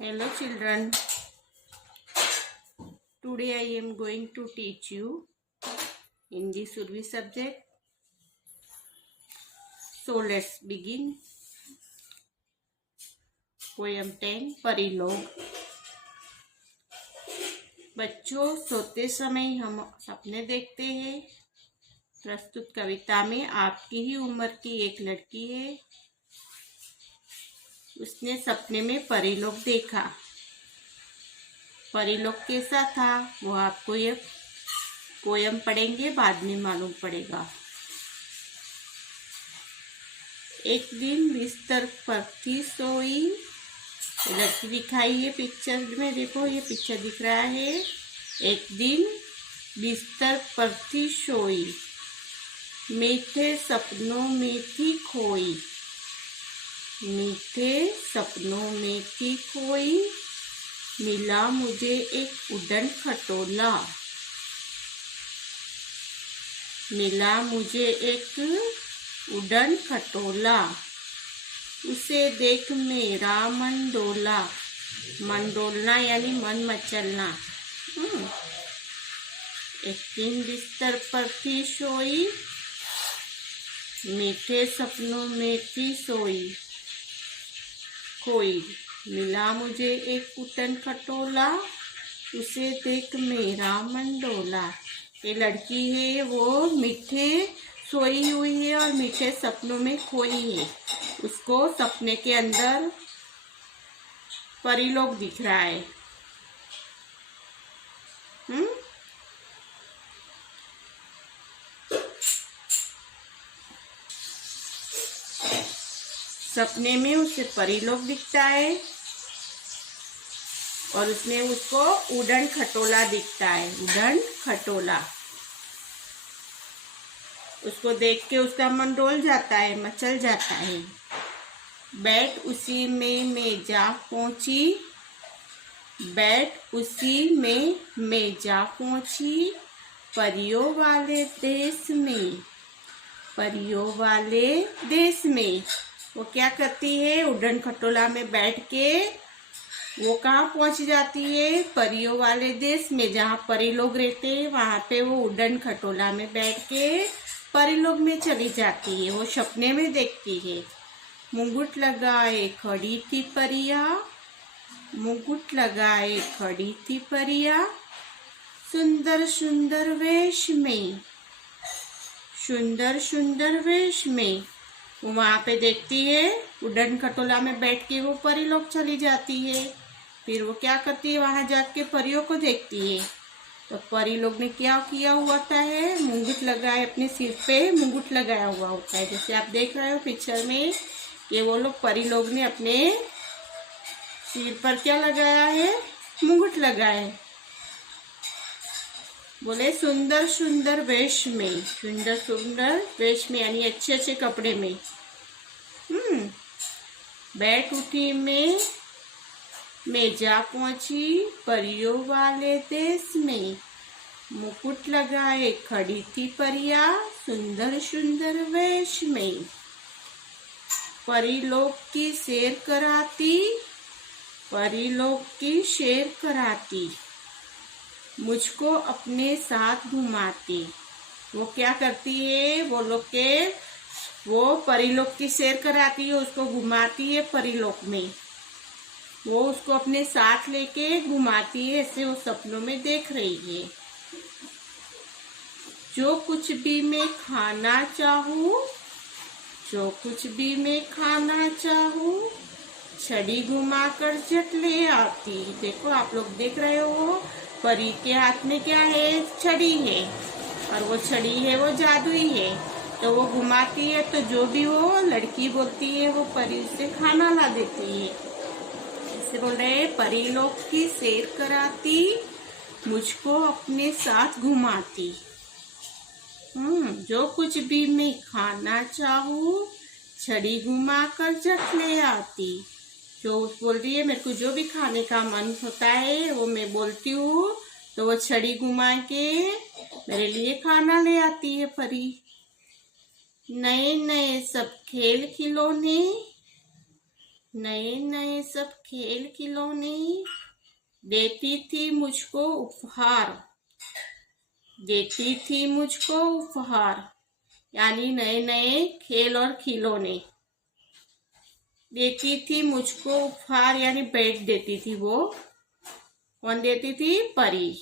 Hello children, today I am going to teach you Hindi Survi subject. So let's begin. Poem 10 परिलोग। बच्चों, सोते समय हम सपने देखते हैं। प्रस्तुत कविता में आपकी ही उम्र की एक लड़की है। उसने सपने में परिलोक देखा। परिलोक कैसा था वो आपको ये पोयम पढ़ेंगे बाद में मालूम पड़ेगा। एक दिन बिस्तर पर थी सोई, लड़की दिखाई है पिक्चर में। देखो ये पिक्चर दिख रहा है। एक दिन बिस्तर पर थी सोई, मीठे सपनों में थी खोई। मीठे सपनों में थी खोई, मिला मुझे एक उड़न खटोला। मिला मुझे एक उड़न खटोला, उसे देख मेरा मन डोला। मन डोलना यानी मन मचलना। एक दिन बिस्तर पर थी सोई, मीठे सपनों में थी सोई खोई। मिला मुझे एक उड़न खटोला, उसे देख मेरा मन डोला। ये लड़की है वो मीठे सोई हुई है और मीठे सपनों में खोई है। उसको सपने के अंदर परिलोक दिख रहा है। सपने में उसे परिलोक दिखता है और उसमें उसको उड़न खटोला दिखता है। उड़न खटोला उसको देख के उसका मन डोल जाता है, मचल जाता है। बैठ उसी में मैं जा पहुंची, बैठ उसी में मैं जा पहुंची। परियों वाले देश में, परियों वाले देश में। वो क्या करती है, उड़न खटोला में बैठ के वो कहाँ पहुंच जाती है, परियों वाले देश में, जहाँ परी लोग रहते हैं। वहां पे वो उड़न खटोला में बैठ के परिलोक में चली जाती है। वो सपने में देखती है। मुकुट लगाए खड़ी थी परिया, मुकुट लगाए खड़ी थी परिया। सुंदर सुंदर वेश में, सुंदर सुंदर वेश में। वो वहां पे देखती है, उड़न खटोला में बैठ के वो परिलोक चली जाती है। फिर वो क्या करती है, वहां जाके परियों को देखती है। तो परी लोग ने क्या किया हुआ है, मुकुट लगाए, अपने सिर पे मुकुट लगाया हुआ होता है। जैसे आप देख रहे हो पिक्चर में, ये वो लोग परी लोग ने अपने सिर पर क्या लगाया है, मुकुट लगाए। बोले सुंदर सुंदर वेश में, सुंदर सुंदर वेश में यानी अच्छे अच्छे कपड़े में। बैठ उठी मैं जा पहुंची परियों वाले देश में। मुकुट लगाए खड़ी थी परिया, सुंदर सुंदर वेश में। परिलोक की सैर कराती, परिलोक की सैर कराती, मुझको अपने साथ घुमाती। वो क्या करती है, वो लोग के वो परिलोक की सैर कराती है, उसको घुमाती है परिलोक में। वो उसको अपने साथ लेके घुमाती है। ऐसे वो सपनों में देख रही है। जो कुछ भी मैं खाना चाहूँ, जो कुछ भी मैं खाना चाहूँ, छड़ी घुमाकर झट ले आती। देखो आप लोग देख रहे हो, परी के हाथ में क्या है, छड़ी है। और वो छड़ी है वो जादुई है। तो वो घुमाती है तो जो भी वो लड़की बोलती है वो परी से खाना ला देती है। ऐसे बोल रहे हैं, परिलोक की सैर कराती, मुझको अपने साथ घुमाती। जो कुछ भी मैं खाना चाहूँ, छड़ी घुमाकर झट ले आती। जो बोल रही है, मेरे को जो भी खाने का मन होता है वो मैं बोलती हूँ तो वो छड़ी घुमा के मेरे लिए खाना ले आती है परी। नए नए सब खेल खिलौने, नए नए सब खेल खिलौने देती थी मुझको उपहार, देती थी मुझको उपहार, यानी नए नए खेल और खिलौने देती थी मुझको उपहार, यानी भेंट देती थी। वो कौन देती थी? परी।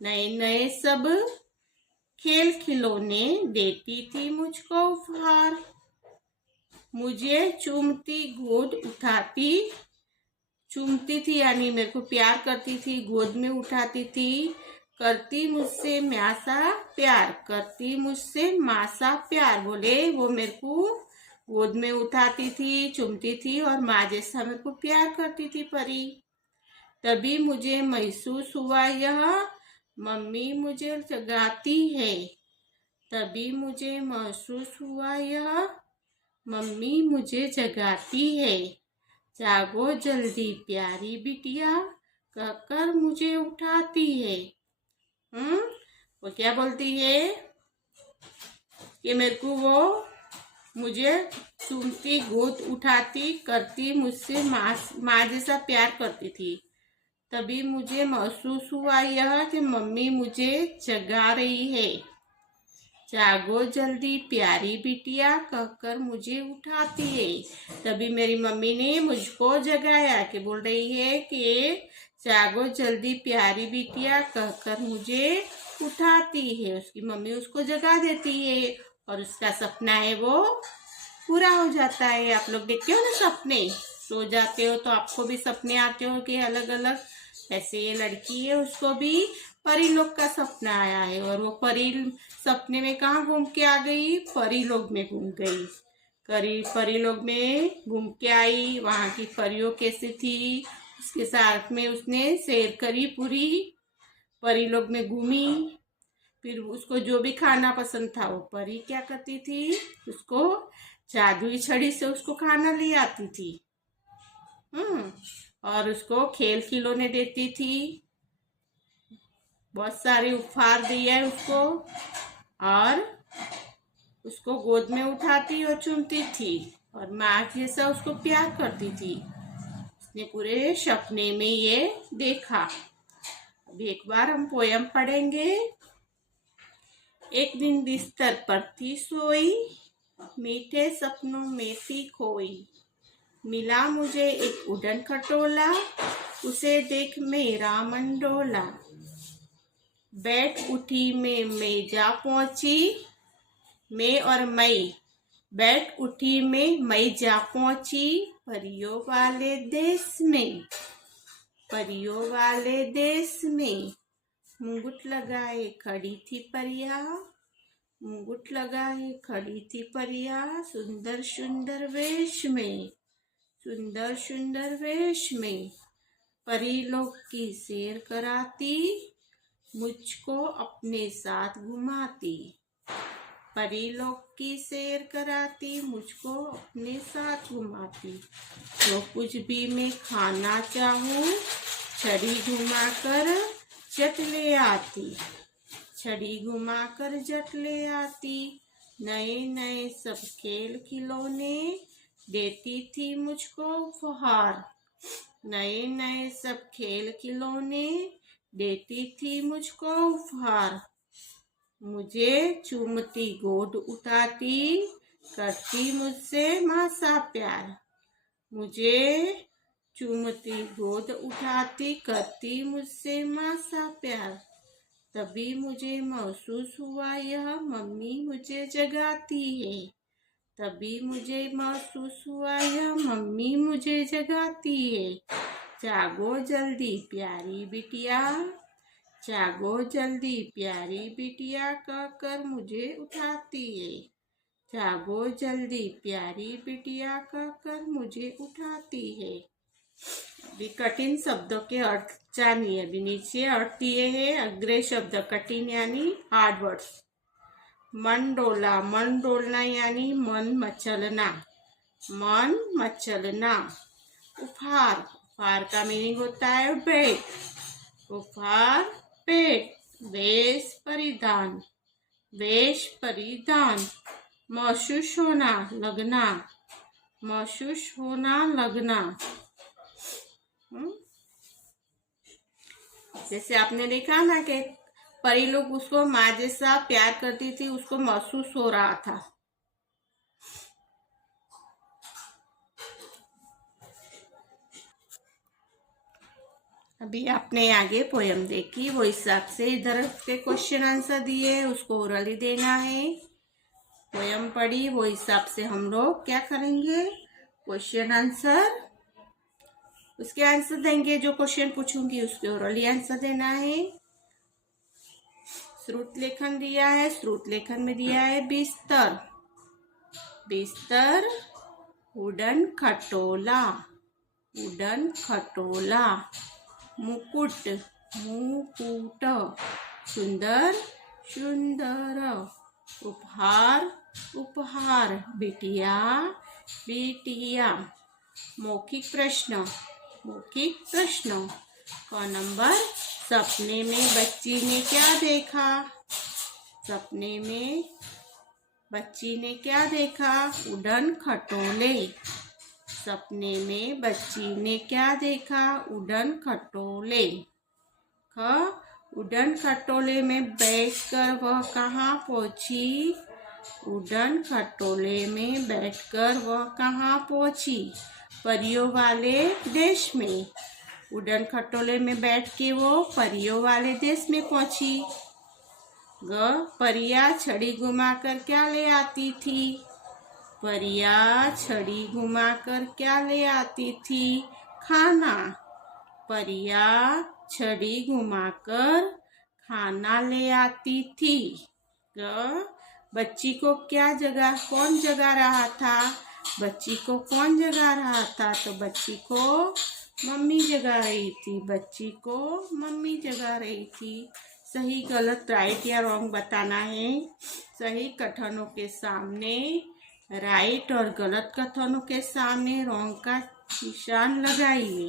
नए नए सब खेल खिलौने देती थी मुझको उपहार, मुझे चूमती गोद उठाती, चूमती थी यानी मेरे को प्यार करती थी, गोद में उठाती थी, करती मुझसे म्यासा प्यार, करती मुझसे मासा प्यार, बोले वो मेरे को गोद में उठाती थी, चूमती थी और माँ जैसा मेरे को प्यार करती थी परी। तभी मुझे महसूस हुआ यह मम्मी मुझे जगाती है, तभी मुझे महसूस हुआ यह मम्मी मुझे जगाती है, जागो जल्दी प्यारी बिटिया कहकर मुझे उठाती है। वो क्या बोलती है कि मेरे को वो मुझे चूमती, गोद उठाती, करती, मुझसे माँ जैसा प्यार करती थी। तभी मुझे महसूस हुआ यह कि मम्मी मुझे जगा रही है, जागो जल्दी प्यारी बिटिया कहकर मुझे उठाती है। तभी मेरी मम्मी ने मुझको जगाया कि बोल रही है कि जागो जल्दी प्यारी बिटिया कहकर मुझे उठाती है। उसकी मम्मी उसको जगा देती है और उसका सपना है वो पूरा हो जाता है। आप लोग देखते हो ना सपने, सो जाते हो तो आपको भी सपने आते हो कि अलग अलग, ऐसे ये लड़की है उसको भी परी लोग का सपना आया है और वो परी सपने में कहाँ घूम के आ गई? परी लोग में घूम गई। परी लोग में घूम के आई, वहाँ की परियों कैसी थी उसके साथ में उसने सैर करी पूरी, परी लोग में घूमी। फिर उसको जो भी खाना पसंद था वो परी क्या करती थी? उसको जादुई छड़ी से उसको खाना ले आती थी। और उसको खेल खिलौने देती थी, बहुत सारे उपहार दिए उसको, और उसको गोद में उठाती और चूमती थी और माँ जैसा उसको प्यार करती थी। उसने पूरे सपने में ये देखा। अभी एक बार हम पोयम पढ़ेंगे। एक दिन बिस्तर पर थी सोई, मीठे सपनों में थी खोई, मिला मुझे एक उड़न खटोला, उसे देख मेरा मन डोला, बैठ उठी मैं जा पहुंची, मैं और मई, बैठ उठी मैं जा पहुंची, परियों वाले देश में, परियों वाले देश में, मुंगुट लगाए खड़ी थी परिया, मुंगुट लगाए खड़ी थी परिया, सुंदर सुंदर वेश में, सुंदर सुंदर वेश में, परी लोग की सैर कराती, मुझको अपने साथ घुमाती, परी लोग की सैर कराती, मुझको अपने साथ घुमाती, जो कुछ भी मैं खाना चाहूँ छड़ी घुमाकर जट ले आती, छड़ी घुमाकर जट ले आती, नए नए सब खेल खिलौने देती थी मुझको उपहार, नए नए सब खेल खिलौने देती थी मुझको उपहार, मुझे चूमती गोद उठाती, करती मुझसे माँ सा प्यार, मुझे चूमती गोद उठाती, करती मुझसे माँ सा प्यार, तभी मुझे महसूस हुआ यह मम्मी मुझे जगाती है, तभी मुझे महसूस हुआ यह मम्मी मुझे जगाती है, जागो जल्दी प्यारी बिटिया, जागो जल्दी प्यारी बिटिया कहकर मुझे उठाती है, जागो जल्दी प्यारी बिटिया कहकर मुझे उठाती है। अभी कठिन शब्दों के अर्थ जानिए। अभी नीचे अर्थ दिए हैं। अग्रय शब्द कठिन यानी हार्ड वर्ड्स। मन डोला, मन डोलना यानी मन मचलना, मन मचलना। उपहार, उपहार का मीनिंग होता है भेंट, उपहार भेंट। वेश परिधान, वेश परिधान। महसूस होना, लगना, महसूस होना, लगना। जैसे आपने देखा ना कि परी लोग उसको माँ जैसा प्यार करती थी, उसको महसूस हो रहा था। अभी आपने आगे पोयम देखी, वो हिसाब से इधर के क्वेश्चन आंसर दिए, उसको ओरली देना है। पोयम पढ़ी, वो हिसाब से हम लोग क्या करेंगे, क्वेश्चन आंसर, उसके आंसर देंगे। जो क्वेश्चन पूछूंगी उसके ओरली आंसर देना है। श्रुत लेखन दिया है, श्रुत लेखन में दिया है बिस्तर, बिस्तर, वुडन खटोला, वुडन खटोला, मुकुट, मुकुट, सुंदर, सुंदर, उपहार, उपहार, बिटिया, बिटिया, मौखिक प्रश्न, मौखिक प्रश्न। क नंबर, सपने में बच्ची ने क्या देखा, सपने में बच्ची ने क्या देखा, उड़न खटोले, सपने में बच्ची ने क्या देखा, उड़न खटोले। ख उड़न खटोले में बैठकर वह कहाँ पहुंची, उड़न खटोले में बैठकर वह कहाँ पहुंची, परियों वाले देश में। उड़न खटोले में बैठ के वो परियों वाले देश में पहुंची। ग परिया छड़ी घुमाकर क्या ले आती थी, परिया छड़ी घुमाकर क्या ले आती थी, खाना, परिया छड़ी घुमाकर खाना ले आती थी। ग बच्ची को क्या जगा, कौन जगा रहा था, बच्ची को कौन जगा रहा था, तो बच्ची को मम्मी जगा रही थी, बच्ची को मम्मी जगा रही थी। सही गलत, राइट या रॉन्ग बताना है। सही कथनों के सामने राइट और गलत कथनों के सामने रॉन्ग का निशान लगाइए।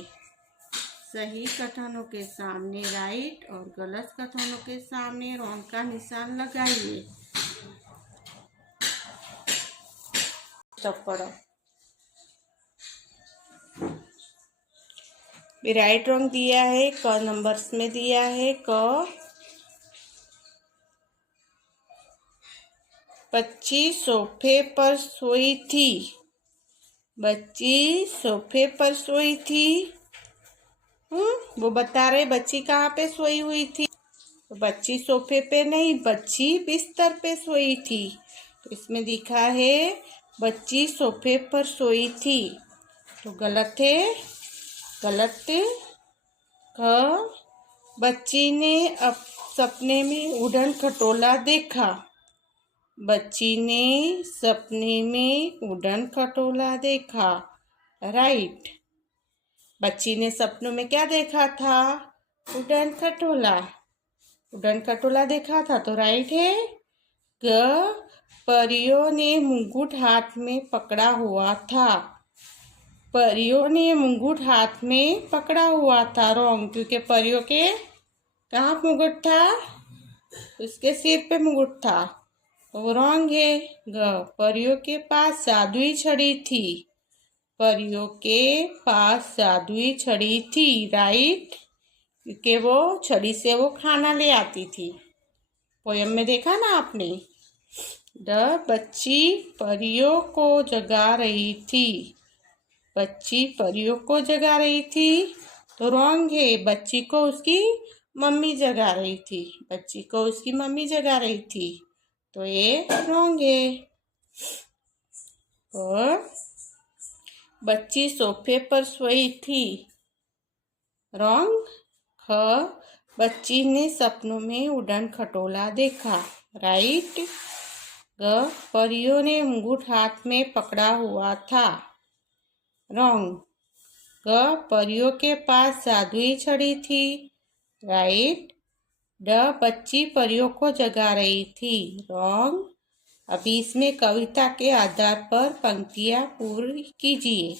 सही कथनों के सामने राइट और गलत कथनों के सामने रॉन्ग का निशान लगाइए। तब पढ़ो। राइट रॉन्ग दिया है, क नंबर्स में दिया है। क बच्ची सोफे पर सोई थी, बच्ची सोफे पर सोई थी। वो बता रहे बच्ची कहाँ पे सोई हुई थी, तो बच्ची सोफे पे नहीं, बच्ची बिस्तर पे सोई थी। तो इसमें दिखा है बच्ची सोफे पर सोई थी, तो गलत है, गलत। बच्ची ने अब सपने में उड़न खटोला देखा, बच्ची ने सपने में उड़न खटोला देखा, राइट। बच्ची ने सपनों में क्या देखा था, उड़न खटोला, उड़न खटोला देखा था, तो राइट है। ग परियों ने मुंगुट हाथ में पकड़ा हुआ था, परियों ने मुंगुट हाथ में पकड़ा हुआ था, रॉन्ग, क्योंकि परियों के कहाँ मुंगुट था, उसके सिर पे मुंगुट था, वो रॉन्ग है। ग परियों के पास जादुई छड़ी थी, परियों के पास जादुई छड़ी थी, राइट, क्योंकि वो छड़ी से वो खाना ले आती थी। पोयम में देखा ना आपने। द बच्ची परियों को जगा रही थी, बच्ची परियों को जगा रही थी, तो रॉन्ग है। बच्ची को उसकी मम्मी जगा रही थी, बच्ची को उसकी मम्मी जगा रही थी, तो ये रॉन्ग है। और बच्ची सोफे पर सोई थी, रॉन्ग। ख बच्ची ने सपनों में उड़न खटोला देखा, राइट। ग परियों ने मुंगुट हाथ में पकड़ा हुआ था, रॉन्ग। ग परियों के पास जादुई छड़ी थी, राइट। ड बच्ची परियों को जगा रही थी, रॉन्ग। अभी इसमें कविता के आधार पर पंक्तियां पूरी कीजिए,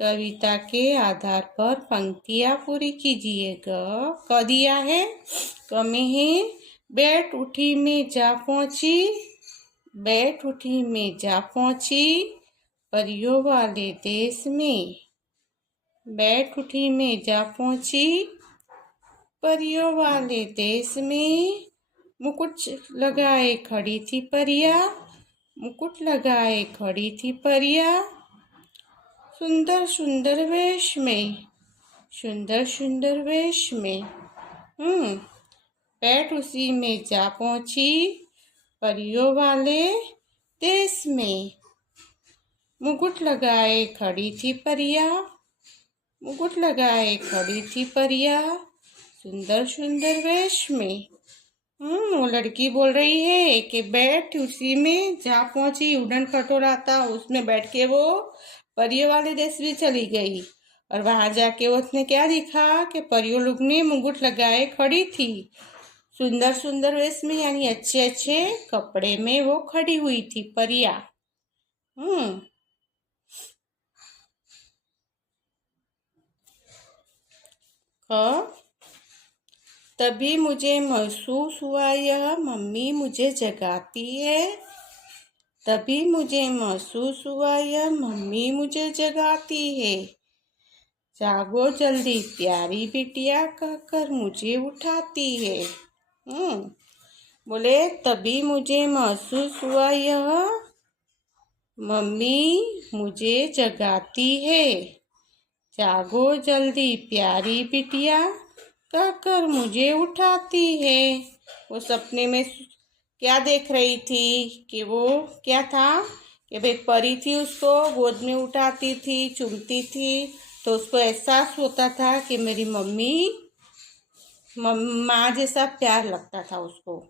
कविता के आधार पर पंक्तियां पूरी कीजिएगा। क दिया है, क में है बैठ उठी में जा पहुंची, बैठ उठी में जा पहुंची, परियों वाले देश में। बैठ उठी मैं जा पहुंची परियों वाले देश में। मुकुट लगाए खड़ी थी परिया, मुकुट लगाए खड़ी थी परिया। सुंदर सुंदर वेश में, सुंदर सुंदर वेश में। बैठ उसी में जा पहुंची परियों वाले देश में। मुकुट लगाए खड़ी थी परिया, मुकुट लगाए खड़ी थी परिया। सुंदर सुंदर वेश में। वो लड़की बोल रही है कि बैठ उसी में जा पहुंची। उड़न खटोला था, उसमें बैठ के वो परियों वाले देश भी चली गई। और वहां जाके उसने क्या देखा कि परियों लोग ने मुकुट लगाए खड़ी थी। सुंदर सुंदर वेश में, यानी अच्छे अच्छे कपड़े में वो खड़ी हुई थी परिया। तभी मुझे महसूस हुआ यह मम्मी मुझे जगाती है। तभी मुझे महसूस हुआ यह मम्मी मुझे जगाती है। जागो जल्दी प्यारी बिटिया कहकर मुझे उठाती है। बोले तभी मुझे महसूस हुआ यह मम्मी मुझे जगाती है। जागो जल्दी प्यारी बिटिया कहकर मुझे उठाती है। वो सपने में क्या देख रही थी कि वो क्या था कि भाई परी थी, उसको गोद में उठाती थी, चूमती थी, तो उसको एहसास होता था कि मेरी मम्मी माँ जैसा प्यार लगता था उसको।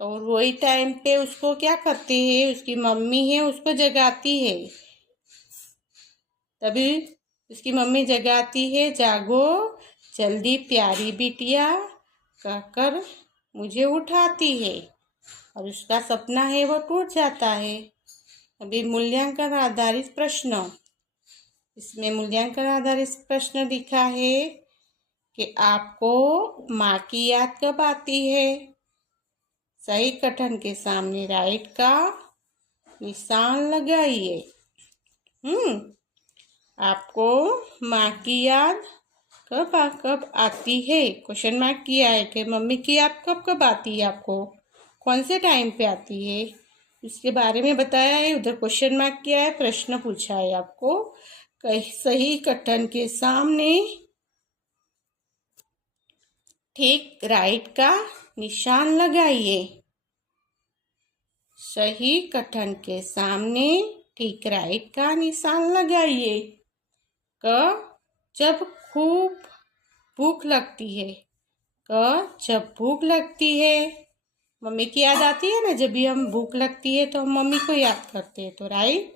और वही टाइम पे उसको क्या करती है, उसकी मम्मी है उसको जगाती है। तभी उसकी मम्मी जगाती है, जागो जल्दी प्यारी बिटिया कहकर मुझे उठाती है। और उसका सपना है वो टूट जाता है। अभी मूल्यांकन आधारित प्रश्न। इसमें मूल्यांकन आधारित प्रश्न दिखा है कि आपको माँ की याद कब आती है। सही कथन के सामने राइट का निशान लगाइए। आपको माँ की याद कब आती है। क्वेश्चन मार्क किया है कि मम्मी की याद कब कब आती है, आपको कौन से टाइम पे आती है, इसके बारे में बताया है। उधर क्वेश्चन मार्क किया है, प्रश्न पूछा है आपको। सही कथन के सामने ठीक राइट का निशान लगाइए। सही कथन के सामने ठीक राइट का निशान लगाइए। जब खूब भूख लगती है। जब भूख लगती है, मम्मी की याद आती है ना। जब भी हम भूख लगती है तो हम मम्मी को याद करते हैं, तो राइट।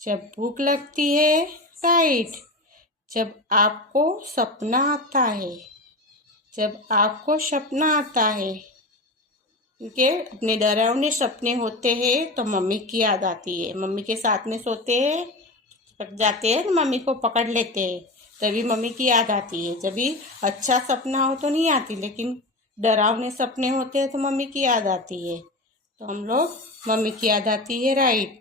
जब भूख लगती है, राइट। जब आपको सपना आता है, जब आपको सपना आता है, क्योंकि अपने डरावने सपने होते हैं तो मम्मी की याद आती है। मम्मी के साथ में सोते हैं, थक जाते हैं, मम्मी को पकड़ लेते हैं, तभी मम्मी की याद आती है। जब भी अच्छा सपना हो तो नहीं आती, लेकिन डरावने सपने होते हैं तो मम्मी की याद आती है। तो हम लोग मम्मी की याद आती है, राइट।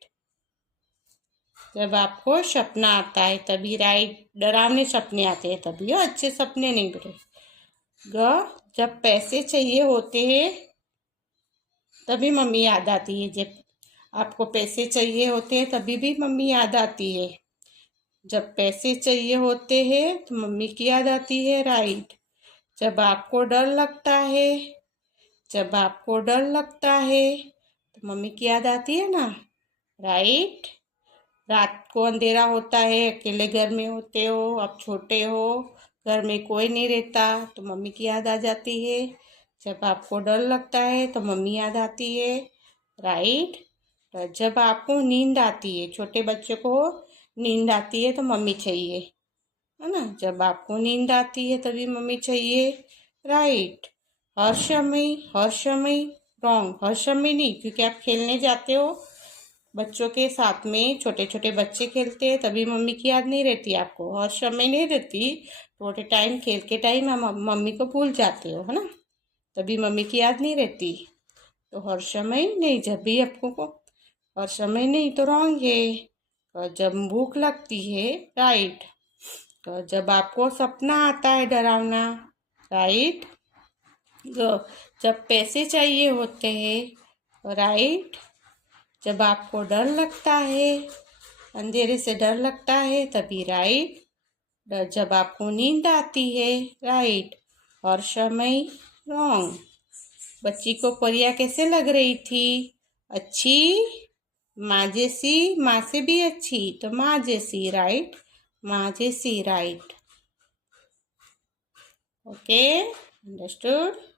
जब आपको सपना आता है तभी राइट। डरावने सपने आते हैं तभी, अच्छे सपने नहीं बोले। जब पैसे चाहिए होते हैं तभी मम्मी याद आती है। जब आपको पैसे चाहिए होते हैं तभी भी मम्मी याद आती है। जब पैसे चाहिए होते हैं तो मम्मी की याद आती है, राइट। जब आपको डर लगता है, जब आपको डर लगता है तो मम्मी की याद आती है ना, राइट। रात को अंधेरा होता है, अकेले घर में होते हो, आप छोटे हो, घर में कोई नहीं रहता, तो मम्मी की याद आ जाती है। जब आपको डर लगता है तो मम्मी याद आती है, राइट। तो जब आपको नींद आती है, छोटे बच्चे को नींद आती है तो मम्मी चाहिए, है ना। जब आपको नींद आती है तभी मम्मी चाहिए, राइट। हर समय रॉन्ग। हर समय नहीं, क्योंकि आप खेलने जाते हो बच्चों के साथ में, छोटे छोटे बच्चे खेलते हैं तभी मम्मी की याद नहीं रहती आपको। हर समय नहीं रहती, थोड़े टाइम खेल के टाइम हम मम्मी को भूल जाते हो, है ना, तभी मम्मी की याद नहीं रहती। तो हर समय नहीं, जब भी आपको हर समय नहीं तो रॉन्ग है। जब भूख लगती है, राइट। तो जब आपको सपना आता है डरावना, राइट। तो जब पैसे चाहिए होते हैं, राइट। जब आपको डर लगता है, अंधेरे से डर लगता है तभी, राइट। जब आपको नींद आती है, राइट। और समय, रॉन्ग। बच्ची को परिया कैसे लग रही थी? अच्छी, माँ जैसी, माँ से भी अच्छी, तो माँ जैसी, राइट। माँ जैसी, राइट। Okay, understood.